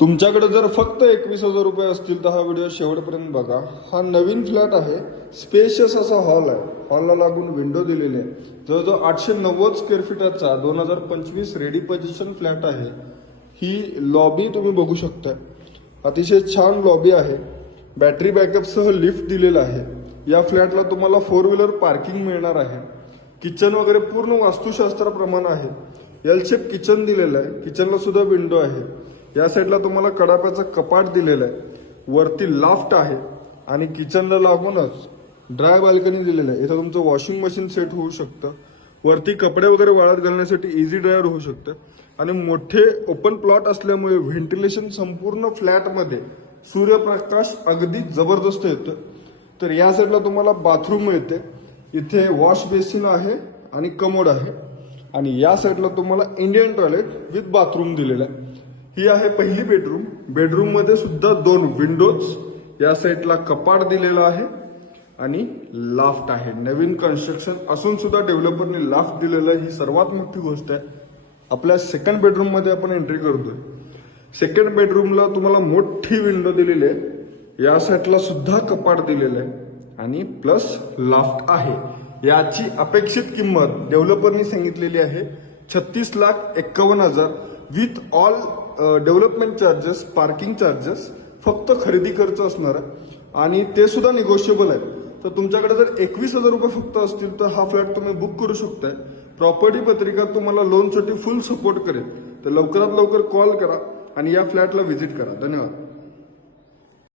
तुमच्याकडे जर फक्त 21,000 रुपये असतील तर हा व्हिडिओ शेवटपर्यंत बघा। हा नवीन फ्लॅट आहे, स्पेशियस असा हॉल आहे, हॉलला लागून विंडो दिलेली आहे। जवळजवळ 890 स्क्वेअर फीटाचा 2025 रेडी पोझिशन फ्लॅट आहे। ही लॉबी तुम्ही बघू शकता, अतिशय छान लॉबी आहे। बॅटरी बॅकअप सह लिफ्ट दिलेला आहे। या फ्लॅटला तुम्हाला 4 व्हीलर पार्किंग मिळणार आहे। किचन वगैरे पूर्ण वास्तुशास्त्राप्रमाणे आहे। एल शेप किचन दिलेलं आहे, किचनला सुद्धा विंडो आहे। या साईडला तुम्हाला कडाप्याचं कपाट दिलेलं आहे, वरती लाफ्ट आहे आणि किचनला लागूनच ड्राय बाल्कनी दिलेलं आहे। इथं तुमचं वॉशिंग मशीन सेट होऊ शकतं, वरती कपडे वगैरे वाळत घालण्यासाठी इझी ड्रायर होऊ शकतं आणि मोठे ओपन प्लॉट असल्यामुळे व्हेंटिलेशन संपूर्ण फ्लॅटमध्ये सूर्यप्रकाश अगदी जबरदस्त येतं। तर या साईडला तुम्हाला बाथरूम मिळते, इथे वॉश बेसिन आहे आणि कमोड आहे आणि या साईडला तुम्हाला इंडियन टॉयलेट विथ बाथरूम दिलेलं आहे। ही आहे पहिली बेडरूम। बेडरूम मध्ये सुद्धा 2 विंडोज, या साईडला कपाट दिलेला आहे आणि लाफ्ट आहे। नवीन कन्स्ट्रक्शन असून सुद्धा डेव्हलपरने लाफ्ट दिलेलं आहे, ही सर्वात मोठी गोष्ट आहे। आपल्या सेकंड बेडरूम मध्ये आपण एंट्री करतोय। सेकंड बेडरूमला तुम्हाला मोठी विंडो दिलेली आहे, या साईडला सुद्धा कपाट दिलेलं आहे आणि प्लस लाफ्ट आहे। याची अपेक्षित किंमत डेव्हलपरने सांगितलेली आहे 36,51,000 with all development charges, parking charges, फक्त खरेदी खर्च असणार आहे आणि ते सुद्धा निगोशिएबल आहे। तर तुमच्याकडे जर 21,000 रुपये फक्त असतील तर हा फ्लॅट तुम्ही बुक करू शकताय। प्रॉपर्टी पत्रिका तुम्हाला लोनसाठी फुल सपोर्ट करेल। तर लवकरात लवकर कॉल करा आणि या फ्लॅटला व्हिजिट करा। धन्यवाद।